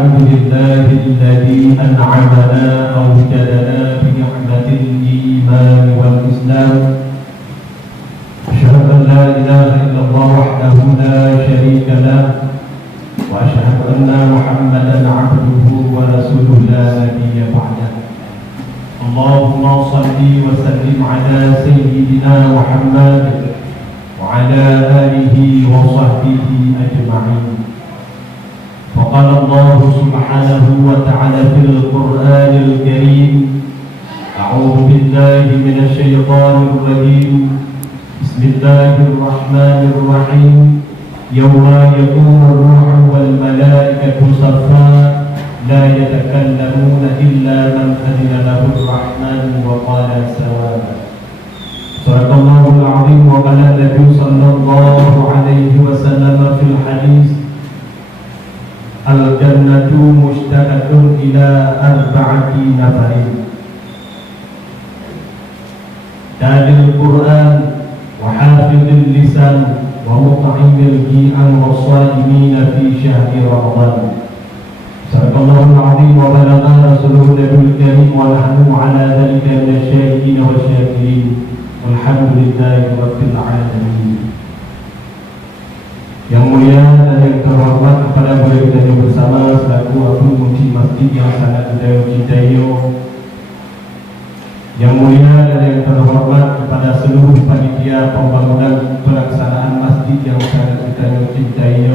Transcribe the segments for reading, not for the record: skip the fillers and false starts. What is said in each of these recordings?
الحمد لله الذي أنعمنا أو ابتلنا بنعمة الإيمان والإسلام. أشهد أن لا إله إلا الله وحده لا شريك له، وأشهد أن محمدا عبده ورسوله لا نبي بعده. اللهم صل وسلم على سيدنا محمد وعلى آله وصحبه أجمعين. فقال الله سبحانه وتعالى في القرآن الكريم: أعوذ بالله من الشيطان الرجيم، بسم الله الرحمن الرحيم. يوم يقوم الروح والملائكة صفا لا يتكلمون إلا من أذن له الرحمن وقال صوابا. صدق الله العظيم. وقال النبي صلى الله عليه وسلم في الحديث: الجنة مشتقة إلى 4 نفر. تالي القرآن وحافظ اللسان ومطعم الجيعان والصائمين في شهر رمضان. صدق الله العظيم وبلغ رسوله النبي الكريم ونحن على ذلك من الشاهدين والشاكرين والحمد لله رب العالمين. Yang mulia dan yang terhormat kepada beliau kita bersama selaku Abu Muti Masjid yang sangat kita cintai. Yang mulia dan yang terhormat kepada seluruh panitia pembangunan pelaksanaan masjid yang sangat kita cintai.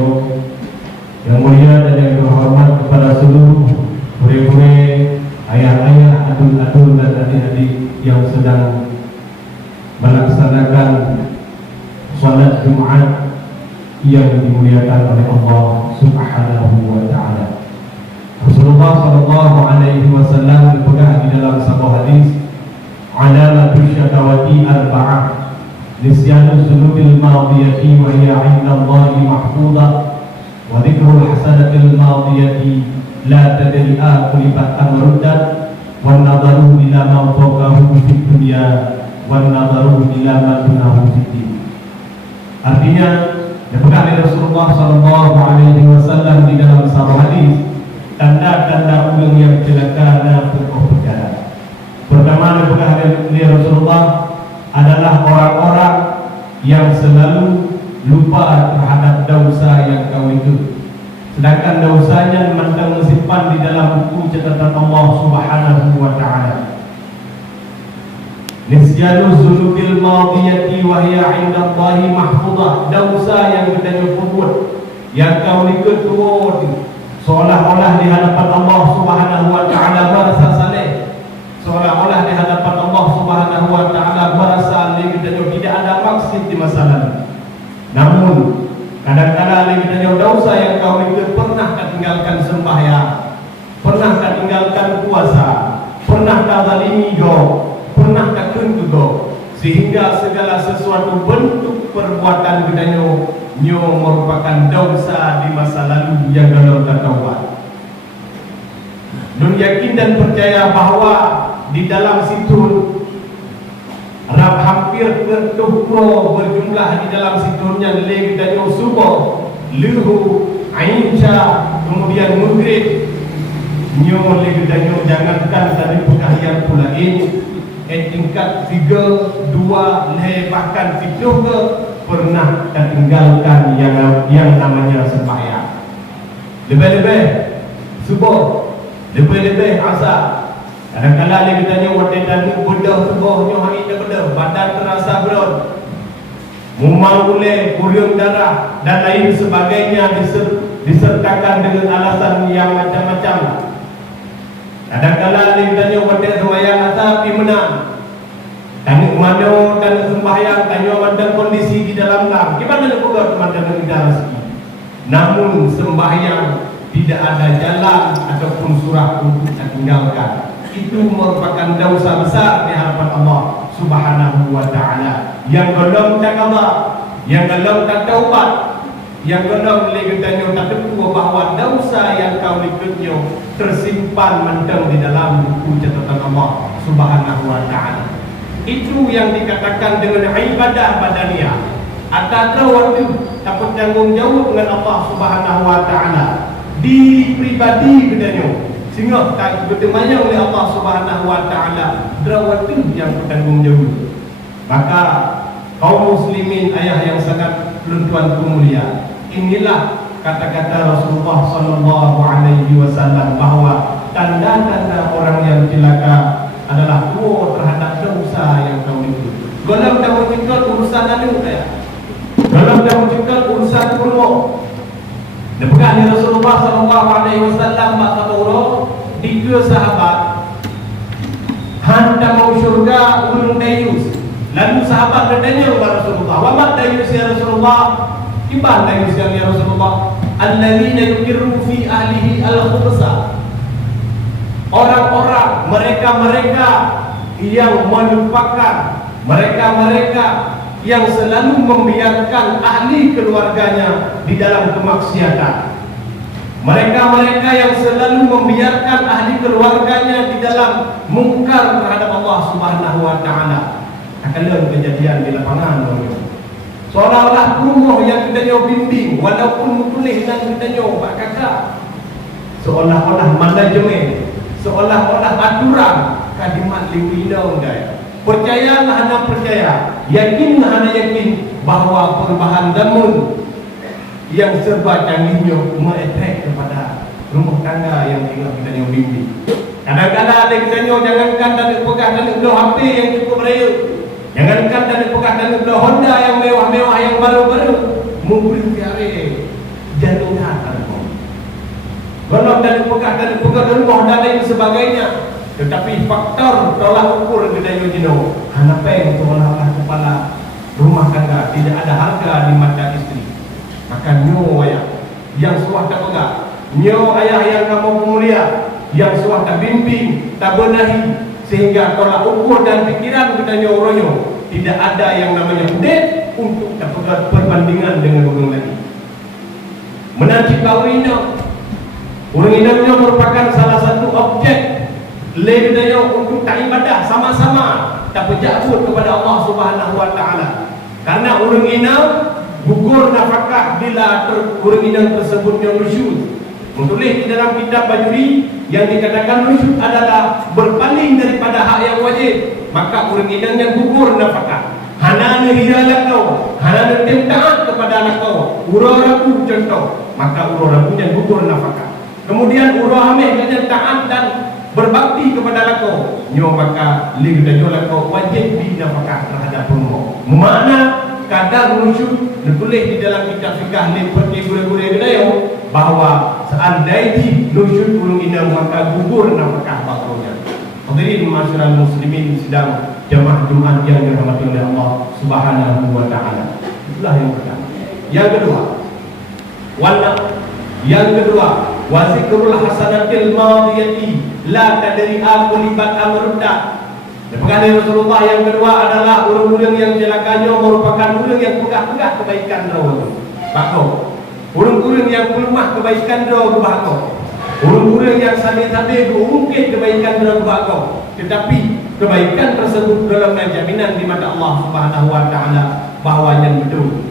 Yang mulia dan yang terhormat kepada seluruh bure-bure, ayah-ayah, adul-adul dan adik-adik yang sedang melaksanakan salat Jumat yang dimuliakan oleh Allah Subhanahu wa taala. Rasulullah sallallahu alaihi wasallam berpegang di dalam sebuah hadis: "Alamatul syakawati arba'ah, nisyanu dzunubil madiyati wa hiya 'inda Allahi mahfuzah, wa dzikrul hasanatil madiyati la tadri aqulibat amruddat, wan nadharu ila ma fawqahu fid dunya, wan nadharu ila ma dunahu fid din." Artinya, dipegang oleh Rasulullah sallallahu alaihi wasallam di dalam sebuah hadis, tanda-tanda orang yang celaka dan pokok perkara. Pertama, dipegang oleh Rasulullah adalah orang-orang yang selalu lupa terhadap dosa yang kau itu, sedangkan dosanya mentang simpan di dalam buku catatan Allah Subhanahu wa taala. Nisyanu zunubil madiyati wa hiya 'inda Allahi mahfuzah. Dosa yang kita nyebut yang kau ikut seolah-olah di hadapan Allah Subhanahu wa taala merasa saleh, seolah-olah di hadapan Allah Subhanahu wa taala merasa kita tidak ada maksud di masa lalu. Namun kadang-kadang kita dosa yang kau ikut, pernah kau tinggalkan sembahyang, pernah kau tinggalkan puasa, pernah kau zalimi pernah takun juga, sehingga segala sesuatu bentuk perbuatan kita merupakan dosa di masa lalu yang kalau tak taubat. Nun yakin dan percaya bahawa di dalam situ hampir bertumpuk berjumlah di dalam situnya lagi dan subuh, luhu, ainsha, kemudian maghrib, lagi dan jangankan tadi yang pula ini tingkat 3, 2, bahkan 3 pernah tertinggalkan yang namanya sembahyang. Lebih-lebih subuh, lebih-lebih asar. Kadang-kadang dia bertanya waktu dan bedah tubuhnya hari dah bedah, badan terasa berat, memang boleh kurang darah dan lain sebagainya disertakan dengan alasan yang macam-macam. Kadang-kadang dia bertanya waktu sembahyang asar pergi menang, tanya mana dan sembahyang, tanya mana kondisi di dalam lam, gimana dia buat mana negara rezeki. Namun sembahyang tidak ada jalan ataupun surah untuk ditinggalkan. Itu merupakan dosa besar di hadapan Allah Subhanahu wa taala. Yang belum tak qada, yang belum tak taubat, yang belum lagi tanya tak tahu bahawa dosa yang kau ikutnya tersimpan mentang di dalam buku catatan Allah Subhanahu wa taala. Itu yang dikatakan dengan ibadah badaniah. Atau waktu dapat tanggungjawab dengan Allah Subhanahu wa taala. diri pribadi bedanya. Sehingga tak bertemanya oleh Allah Subhanahu wa taala drawatu yang bertanggungjawab. Maka kaum muslimin ayah yang sangat tuan-tuan mulia, inilah kata-kata Rasulullah sallallahu alaihi wasallam bahawa tanda-tanda orang yang celaka adalah dua terhadap dosa yang kau itu. Kalau dah mencegat urusan anu saya. Kalau dah mencegat urusan kurma. Dapatkan Rasulullah sallallahu alaihi wasallam kata orang tiga sahabat hendak mau syurga ulun Dayus. Lalu sahabat bertanya kepada Rasulullah, "Wa ma Dayus ya Rasulullah?" Iban Dayus ya Rasulullah? Alladzina yukirru fi ahlihi al-khubsa. Orang-orang mereka-mereka yang melupakan, mereka-mereka yang selalu membiarkan ahli keluarganya di dalam kemaksiatan. Mereka-mereka yang selalu membiarkan ahli keluarganya di dalam mungkar terhadap Allah Subhanahu wa taala. Akan kejadian di lapangan seolah-olah rumah yang kita nyo bimbing walaupun tulis dan kita nyo pak kakak. Seolah-olah manajemen, seolah-olah aturan kadimat liwina gaya. Percayalah anda percaya, yakinlah anda yakin bahawa perubahan damun yang serba canggihnya mengatrek kepada rumah tangga yang tinggal kita yang bimbing. Kadang-kadang ada kita nyo jangankan dan pegang dan belah HP yang cukup raya, jangankan dan pegang dan belah Honda yang mewah-mewah yang baru-baru, mobil Ferrari jantung hati. Kalau dan pegang rumah dan lain sebagainya. Tetapi faktor tolak ukur kita jino hanapeng seolah-olah kepala rumah tangga tidak ada harga di mata istri. Maka nyo ayah yang suah tak pegang, nyo ayah yang kamu mulia, yang suah tak bimbing, tak benahi, sehingga tolak ukur dan pikiran kita nyo ronyo tidak ada yang namanya date untuk tak pegang perbandingan dengan orang lain. Menanti kawinnya, orang inamnya merupakan salah satu objek lebih untuk tak ibadah sama-sama tak berjabut kepada Allah Subhanahu wa taala. Karena orang inam gugur nafkah bila orang inam tersebutnya nusyud. Menulis di dalam kitab Bajuri yang dikatakan nusyud adalah berpaling daripada hak yang wajib, maka orang inam yang gugur nafkah. Hana hiralah kau, hana taat kepada anak kau, urang ragu contoh, maka urang ragu yang gugur nafkah. Kemudian urang hamil yang taat dan berbakti kepada lako, nyo maka lir dan nyo lako wajib dinafkah terhadap rumah. Mana kadar nusyud ditulis di dalam kitab fikah seperti gure-gure gedayo bahawa seandainya nusyud ulung inang maka gugur nafkah bakronya. Hadirin masyarakat muslimin sedang jamaah Jumat yang dirahmati oleh Allah Subhanahu wa taala. Itulah yang pertama. Yang kedua, wasikrul hasanatil madiyati la tadri aku libat amrudda. Pengajaran Rasulullah yang kedua adalah orang-orang yang celakanya merupakan orang yang pegah-pegah kebaikan rawat. Bako. Orang-orang yang pelumah kebaikan rawat bako. Orang-orang yang sabi-sabi mungkin kebaikan rawat bako. Tetapi kebaikan tersebut dalam jaminan di mata Allah Subhanahu wa taala bahawanya betul.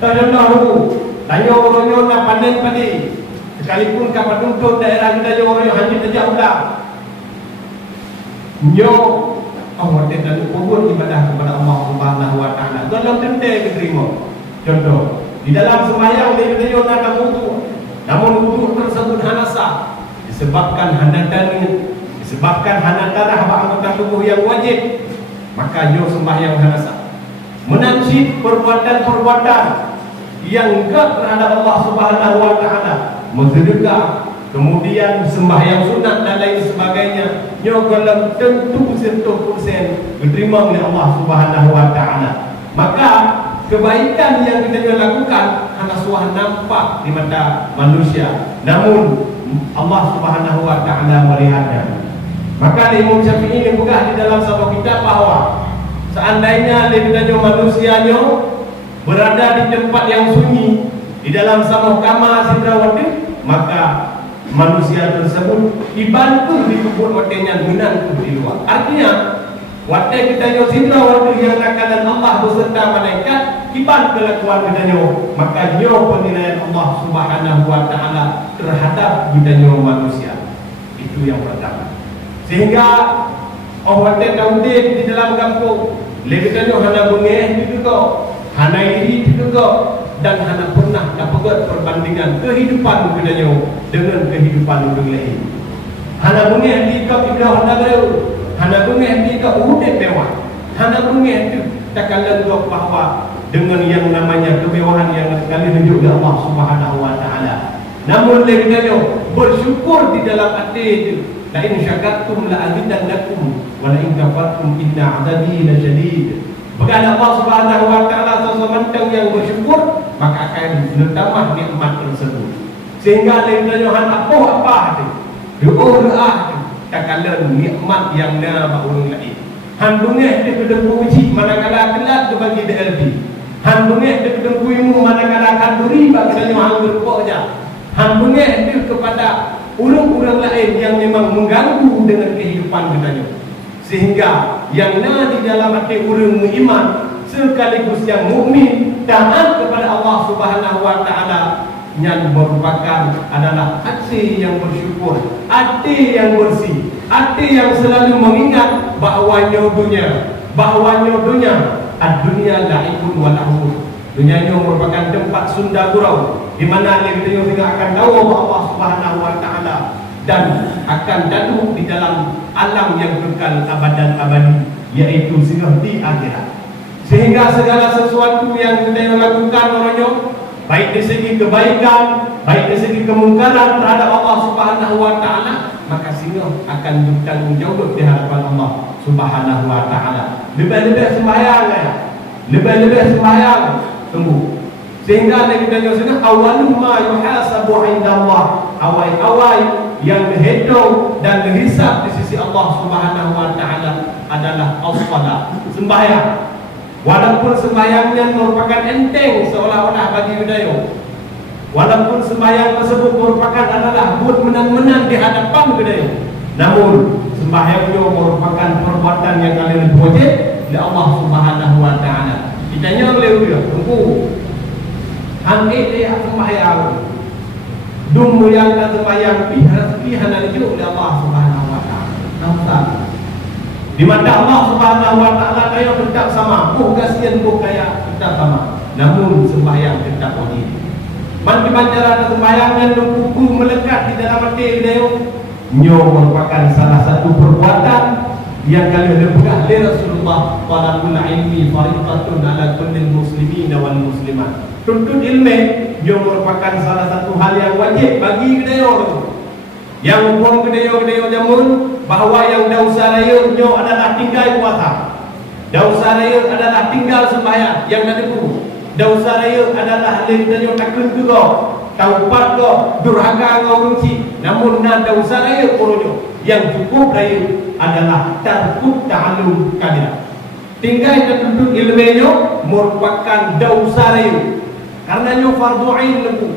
Contoh tanya orang-orang nak panen padi. Sekalipun kapal tuntut daerah kita yang orang yang hancur sejak ulang, nyo Allah tidak kubur ibadah kepada Allah Subhanahu wa taala. Dalam tenda diterima. Contoh, di dalam sembahyang dia kita nak tak wudu. Namun wudu tersebut hanasa disebabkan hanatan, disebabkan hanatan anggota tubuh yang wajib, maka nyo sembahyang hanasa. Menansib perbuatan-perbuatan yang enggak terhadap Allah Subhanahu wa taala, bersedekah, kemudian sembahyang sunat dan lain sebagainya, nyo kalau tentu 100% diterima oleh Allah Subhanahu wa taala. Maka kebaikan yang kita lakukan hanya suah nampak di mata manusia, namun Allah Subhanahu wa taala melihatnya. Maka Imam Syafi'i menggah di dalam sebuah kitab bahawa seandainya lebih manusianya berada di tempat yang sunyi, di dalam sebuah kamar sidrawati, maka manusia tersebut dibantu di kubur watenya menantu di luar. Artinya Waktu kita nyo sidra waktu yang nakalan Allah beserta malaikat kiban kelakuan kita nyo, maka nyo penilaian Allah Subhanahu wa taala terhadap kita nyo manusia. Itu yang pertama. Sehingga waktu taudin di dalam kampung kita nyo hana bengeh juga, hana iri juga, dan hana pernah dapat perbandingan kehidupan kita nyo dengan kehidupan orang lain. Hana bengeh di kau iblah hana bereu, hana bengeh di kau udep mewah, hana bengeh itu takkan lenggok bahawa dengan yang namanya kemewahan yang sekali tunjuk oleh Allah Subhanahu wa taala. Namun kita nyo bersyukur di dalam hati itu. La in syakartum la azidannakum wa la in kafartum inna 'adzabi lasyadid. Bagaimana Allah Subhanahu wa taala seseorang yang bersyukur, maka akan bertambah nikmat tersebut. Sehingga kita nyo han apa tu doa takkan nikmat yang na orang lain. Han bengeh dia kedeng puji manakala kelak tu bagi DLB. Han bengeh dia kedeng kuimu manakala kanduri bagi dia hang berupa aja. Han bengeh dia kepada orang-orang lain yang memang mengganggu dengan kehidupan kita nyo. Sehingga yang na di dalam hati orang beriman sekaligus yang mukmin taat kepada Allah Subhanahu wa taala yang merupakan adalah hati yang bersyukur, hati yang bersih, hati yang selalu mengingat bahawanya dunia, ad-dunya la'ibun wa lahun. Dunia ini merupakan tempat sunda gurau di mana kita akan tahu bahwa Allah Subhanahu wa taala dan akan duduk di dalam alam yang kekal abadan abadi, yaitu singgah di akhirat. Sehingga segala sesuatu yang kita lakukan orangnya, baik di segi kebaikan, baik di segi kemungkaran terhadap Allah Subhanahu wa taala, maka singgah akan bertanggung jawab di hadapan Allah Subhanahu wa taala. Lebih-lebih sembahyang ya. Lebih-lebih sembahyang. Tunggu. Sehingga kita nyusun awalu ma yuhasabu 'inda Allah. Awal-awal yang dihitung dan dihisab di sisi Allah Subhanahu wa taala adalah as-salat, sembahyang. Walaupun sembahyangnya merupakan enteng seolah-olah bagi budaya, walaupun sembahyang tersebut merupakan adalah buat menang-menang di hadapan budaya, namun sembahyangnya merupakan perbuatan yang kalian wajib oleh Allah Subhanahu wa taala. Kita nyang leu dia tunggu hang dia sembahyang dum yang sembahyang pi rezeki hana dijuk oleh Allah Subhanahu wa taala. Nampak di mana Allah Subhanahu wa taala kaya tetap sama, kasihan kaya tetap sama, namun sembahyang tetap wajib. Man dipancara sembahyang yang kuku melekat di dalam hati dia, nyo merupakan salah satu perbuatan yang kalian lebah oleh Rasulullah talabul ilmi fariqatun ala kulli muslimin wal muslimat. Tuntut ilmu nyo merupakan salah satu hal yang wajib bagi dia. Yang buang kedaya-kedaya jamun bahawa yang dausa raya nyo adalah tinggal puasa, dausa raya adalah tinggal sembahyang yang ada tu, dausa raya adalah lenda nyo takun juga taubat go durhaka ngau runci, namun na dausa raya koronyo yang cukup raya adalah tarkut ta'allum kalian tinggal tertutup ilmunya merupakan dausa raya karena nyo fardu ain lebu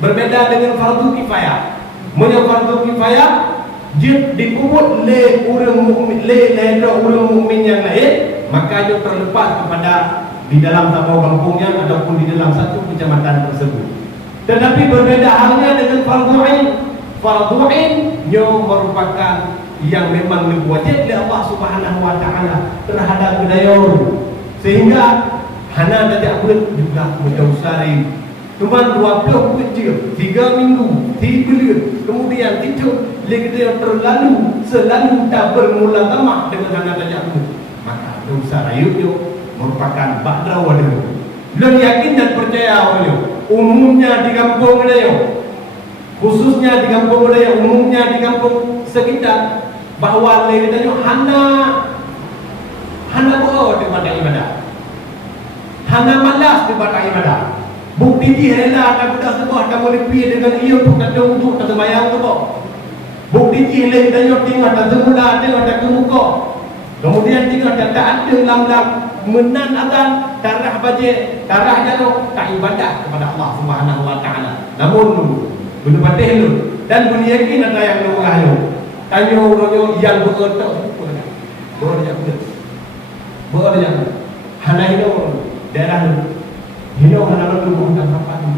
berbeda dengan fardu kifayah. Punya fardu kifayah jid dikubut le orang mukmin le orang mukmin yang lain, maka ia terlepas kepada di dalam satu kampungnya ataupun di dalam satu kecamatan tersebut. Tetapi berbeda halnya dengan fardu ain. Fardu ain ia merupakan yang memang wajib oleh Allah Subhanahu wa taala terhadap budaya, sehingga hana tidak boleh juga mendosari. Cuma 20 kecil 3 minggu 3 bulan kemudian itu dia terlalu selalu tak bermulazamah dengan anak tajam, maka dosa rayunya merupakan ba'da wadu. Belum yakin dan percaya oleh umumnya di kampung dia, khususnya di kampung dia, umumnya di kampung sekitar, bahawa dia hana bawa di pada ibadah, hana malas di pada ibadah. Bukti dia rela tak budak sebuah tak boleh pergi dengan ia untuk tak untuk tak sembahyang tu kok. Bukti dia lain tanya tengok tak semula tengok tak ke muka. Kemudian tengok tak ada dalam menan azan tarah bajet tarah jalo tak ibadah kepada Allah Subhanahu wa taala. Namun benar patih lu dan bunyi yakin ada yang mengahlu. Tanya orang yang berotak boleh. Berada hana hino daerah hino hana lu tak sampai.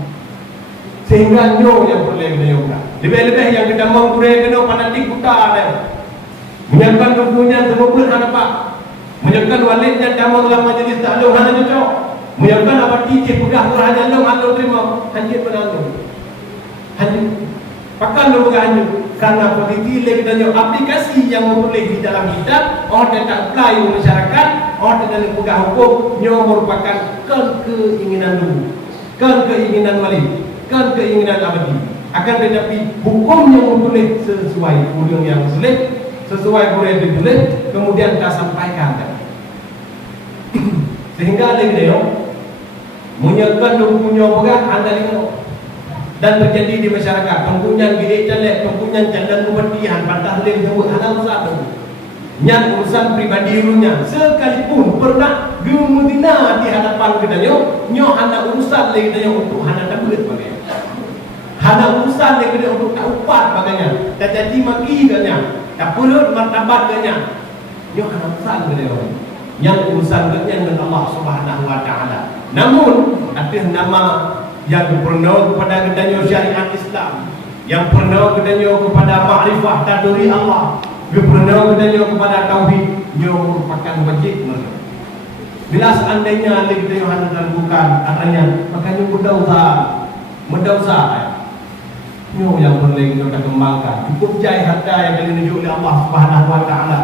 Sehingga nyo yang boleh kena yoga. Lebih-lebih yang kita mengkurai kena fanatik buta ada. Menyiapkan tubuhnya semua pun hana pak. Menyiapkan walidnya damang dalam majlis ta'alum hana cocok. Menyiapkan apa tijih pegah murah jalum hana terima. Hanjir penalum. Hanjir. Pakan lu pegah hanjir. Karena posisi kita nyo aplikasi yang boleh di dalam kitab. Orang yang tak apply masyarakat. Orang yang pegah hukum. Nyo merupakan keinginan dulu. Keinginan walid. Keinginan abadi. Akan tetapi hukum yang boleh sesuai hukum yang boleh sesuai boleh ditulis kemudian kita sampaikan. Sehingga ada dia menyekan punya pegang anda lihat dan terjadi di masyarakat pempunyaan gede calek pempunyaan jalan kepedihan patah lem semua hal satu yang urusan pribadi runya sekalipun pernah gemudina di hadapan kita nyo hana urusan lagi kita untuk hana tablet bagai hana urusan lagi kita untuk tak upat bagainya tak jadi maki katanya tak perut martabat katanya nyo hana urusan kita yang urusan dengan Allah Subhanahu Wa Taala. Namun atas nama yang pernah kepada kita syariat Islam, yang pernah kita kepada makrifah taduri Allah, pernah kita kepada tauhid, nyo merupakan wajib mereka. Bila seandainya kita hendak bukan artinya makanya mendausa nyo yang perlu kita kembangkan. Cukup jai harta yang ditunjuk oleh Allah Subhanahu Wa Taala.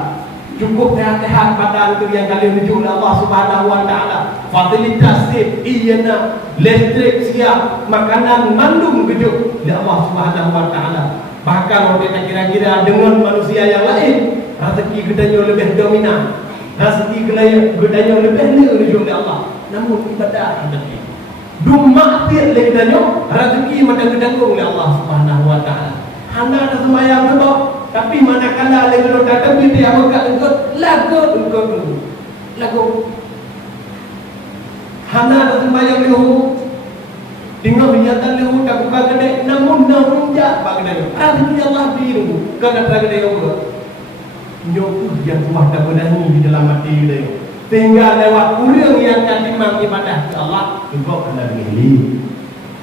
Cukup sehat-sehat badan itu yang kalian tuju oleh Allah Subhanahu Wa Taala. Fasilitas iana listrik siap, makanan mandung kejuk oleh Allah Subhanahu Wa Taala. Bahkan kalau kita kira-kira dengan manusia yang lain, rezeki kita lebih dominan, rezeki kita lebih diuji oleh Allah. Namun ibadah rezeki dumma tiap kita rezeki macam kedanggung oleh Allah Subhanahu Wa Taala. Hana ada sembahyang sebab tapi manakala lagi kalau datang dia agak engkau lagu hana ada sembahyang lehu tinggal binatang lehu tak buka kedai namun narunja bagainya rezeki Allah biru kerana kedai Allah nyoku yang tuah tak berani di dalam hati dia sehingga lewat orang yang kan memang ibadah ke Allah engkau kena milih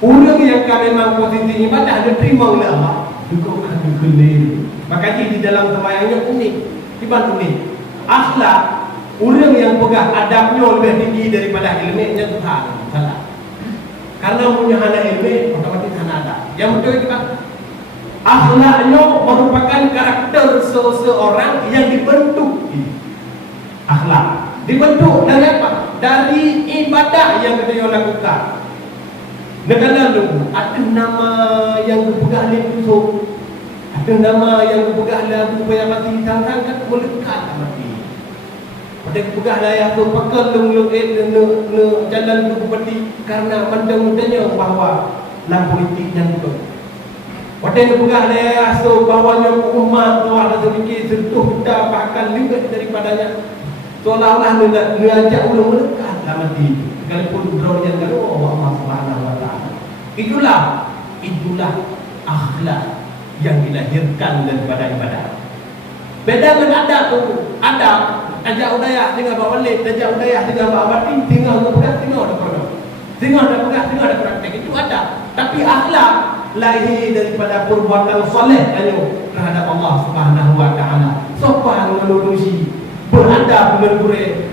orang yang kan memang posisi ibadah diterima oleh Allah engkau akan keliru. Makanya di dalam sembahyangnya unik, tiba unik. Akhlak orang yang pegang adabnya lebih tinggi daripada ilmunya Tuhan. Salah. Karena punya hana ilmu, otomatis hana adab. Yang betul itu kan akhlaknya merupakan karakter seseorang yang dibentuk. Akhlak dibentuk dari apa? Dari ibadah yang kita lakukan. Negara lu ada nama yang dipegang itu. Ada nama yang berpegah lagu supaya mati tangkang kan melekat mati. Pada berpegah layak tu pakal lung jalan tu seperti karena mandang-mandangnya bahawa dalam politik dan itu. Pada berpegah layak tu bahawanya umat tu ada sedikit sentuh kita bahkan lebih daripadanya. Seolah-olah mengajak orang melekat dalam mati. Sekalipun berorang kalau Allah Subhanahu Wa Taala. Itulah akhlak yang dilahirkan daripada ibadah. Beda dengan adab tu. Adab, ajak udayah tinggal bawa balik, ajak udayah tinggal bawa batin, tinggal berpegang, tinggal ada pegang. Tinggal ada pegang, tinggal ada praktek. Itu adab. Tapi akhlak lahir daripada perbuatan soleh terhadap Allah Subhanahu Wa Taala. Sopan menurusi, beradab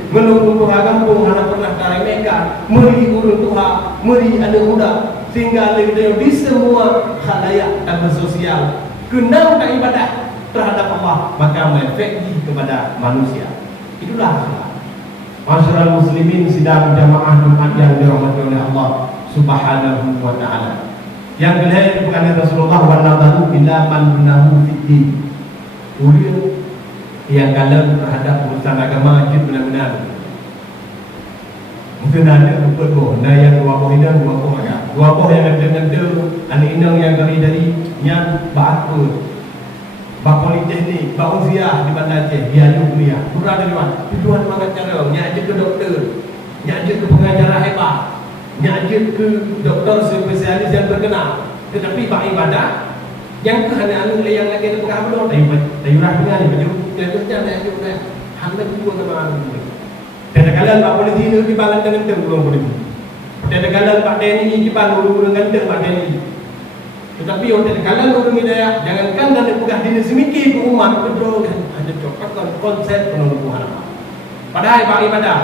menurut Tuhan kampung hana pernah taremeka, meri urut Tuhan, meri ada muda. Sehingga di semua khalayak dan sosial kenal tak ibadah terhadap Allah maka mengefekti kepada manusia. Itulah masyarakat muslimin sidang jamaah Jumat yang dirahmati oleh Allah Subhanahu Wa Taala. Yang kelihatan bukan Rasulullah wa nadaru ila man bunahu fiddin. Ulian yang kalam terhadap urusan agama wajib benar-benar. Mungkin ada berdoa, yang dua boh ini dua boh agak, dua boh yang ada anak inang yang dari yang batu, bak politeknik, bak usia di Bandar Aceh, dia juga kuliah. Kurang dari mana? Tujuan mengajar, nyajik ke doktor, nyajik ke pengacara hebat, nyajik ke doktor spesialis yang terkenal. Tetapi bak ibadah, yang hanya anu yang lagi ada pengamal, tapi urah dengan baju, dia kerja dia juga, hanya dua nama anu. Kadang-kadang Pak Polisi ni kibalan dengan tengurung polisi. Kadang-kadang Pak Denny kibalan urung ganteng Pak Denny. Tetapi kadang-kadang urung hidayah, jangankan dan pegah dini semiki ke umat kedro dan ada cokakkan konsep penunggu harapan. Padahal Pak ibadah,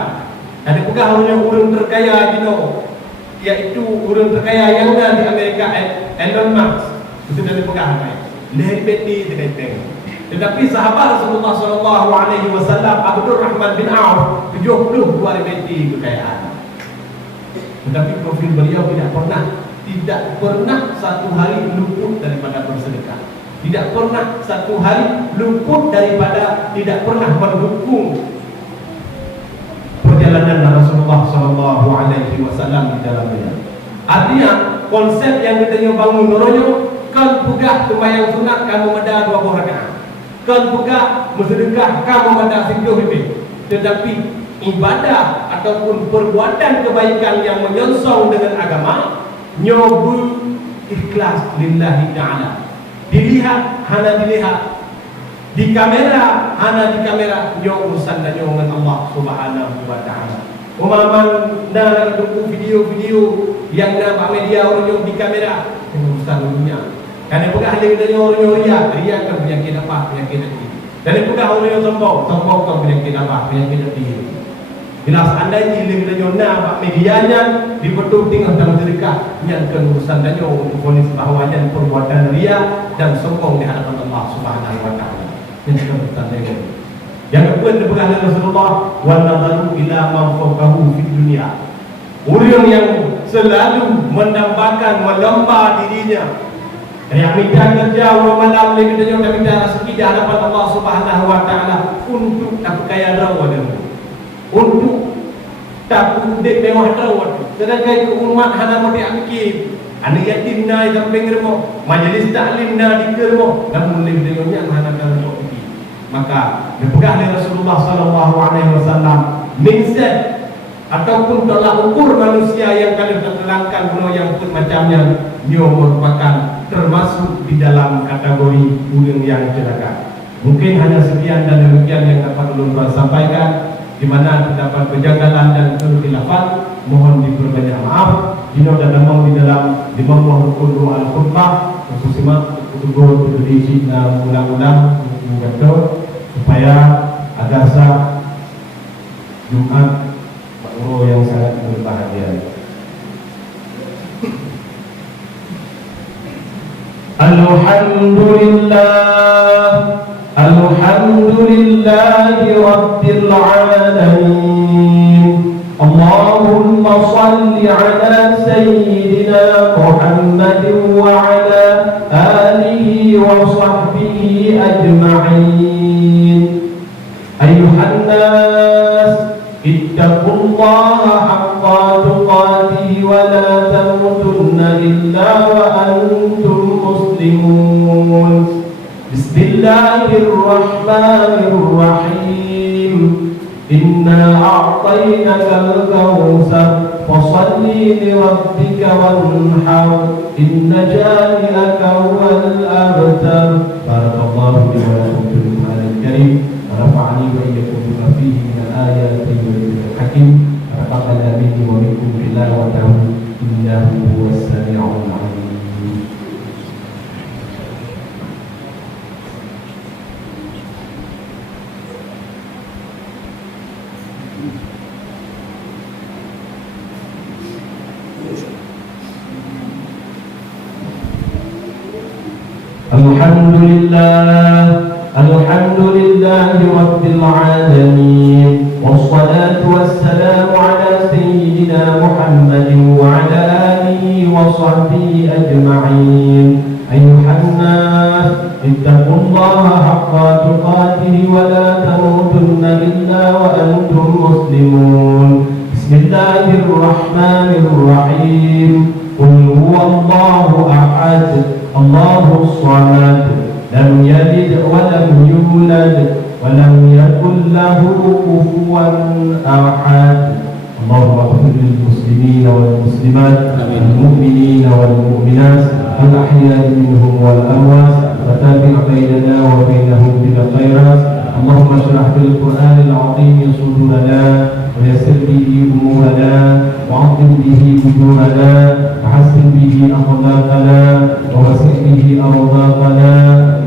ada pegah urung terkaya dino, iaitu urung terkaya yang ada di Amerika, Elon Musk. Itu dari pegah apa? Leher beti terkait dengan. Tetapi sahabat Rasulullah SAW Abdul Rahman bin Auf 72 beti kekayaan. Tetapi profil beliau tidak pernah satu hari luput daripada bersedekah. Tidak pernah satu hari luput daripada tidak pernah mendukung perjalanan Rasulullah SAW di dalamnya. Artinya konsep yang kita bangun noronya kan pugah sembahyang sunat kamu ada 20 rakaat. Kan buka bersedekah kamu ada singkuh lebih. Tetapi ibadah ataupun perbuatan kebaikan yang menyongsong dengan agama nyobu ikhlas lillahi ta'ala. Dilihat hanya dilihat, di kamera hanya di kamera, nyo urusan dan nyo dengan Allah Subhanahu wa ta'ala. Umaman nak dukung video-video yang nampak media orang di kamera urusan dunia. Karena pegah dia kata orang riak kan penyakit apa? Penyakit hati. Dan pegah orang sombong kan penyakit apa? Penyakit hati. Bila seandainya dia kata nampak medianya dipetuk tengah dalam sedekah, nyangkan urusan dan untuk ponis bahawanya perbuatan riak dan sombong di hadapan Allah Subhanahu wa ta'ala. Yang kita bertanda. Yang kedua dipegah oleh Rasulullah, wa nadharu ila man fawqahu fid dunya. Orang yang selalu mendambakan melomba dirinya. Yang minta kerja orang malam lagi kita jangan minta rezeki di hadapan Allah Subhanahu wa ta'ala untuk tak kaya rawa dan untuk tak dek mewah rawa. Sedangkan ke umat hana mati akib. Anak yatim na samping remo, majlis taklim na di remo, namun lebih dengannya hana kalau pergi. Maka dipegah oleh Rasulullah sallallahu alaihi wasallam mindset ataupun tolak ukur manusia yang kalian tertelangkan guna yang pun macamnya nyo merupakan termasuk di dalam kategori orang yang celaka. Mungkin hanya sekian dan demikian yang dapat ulun sampaikan. Di mana terdapat kejanggalan dan kekhilafan, mohon diperbanyak maaf. Dino dan namang di dalam di bawah rukun doa al-khutbah untuk simak untuk berisi dan ulang-ulang betul supaya ada sah Jumat Pak Guru yang sangat berbahagia. Alhamdulillahi Rabbil Alamin. Allahumma salli ala Sayyidina Muhammadin wa ala alihi wa sahbihi ajma'in. Ayuhan nas, ittaqullaha haqqa tuqatih wa la tamutunna illa wa antum muslimun. Bismillahirrahmanirrahim. Inna a'tainakal kautsar fasalli li rabbika wanhar inna jani'aka huwal abtar. Barakallahu li wa lakum fil Qur'anil Karim wa nafa'ani wa iyyakum bima fihi min al-ayati wa dhikril hakim. Taqabbal minni wa minkum tilawatahu innahu huwas sami'ul 'alim. Alhamdulillahi Rabbil Alamin. Wassalatu wassalamu ala Sayyidina Muhammadin wa ala alihi wa sahbihi ajma'in. Ayuhan nas, ittaqullaha haqqa tuqatih wa la tamutunna illa wa antum muslimun. Bismillahirrahmanirrahim. Qul huwallahu ahad, Allahus samad, lam yalid wa lam yulad wa lam yakul lahu kufuwan ahad. Allahumma ighfir lil muslimina wal muslimat, wal mu'minina wal mu'minat, al ahya'i minhum wal amwat, wa tabi' bainana wa bainahum bil khairat. Allahumma shrah bil Qur'anil 'azim sudurana wa أجورنا وحسن به أخلاقنا ووسع به أرزاقنا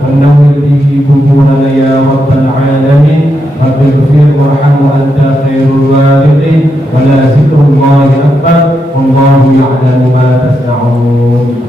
ونور به قبورنا يا رب العالمين. رب اغفر وارحم وأنت خير الوارثين ولا ذكر الله أكبر والله يعلم ما تصنعون.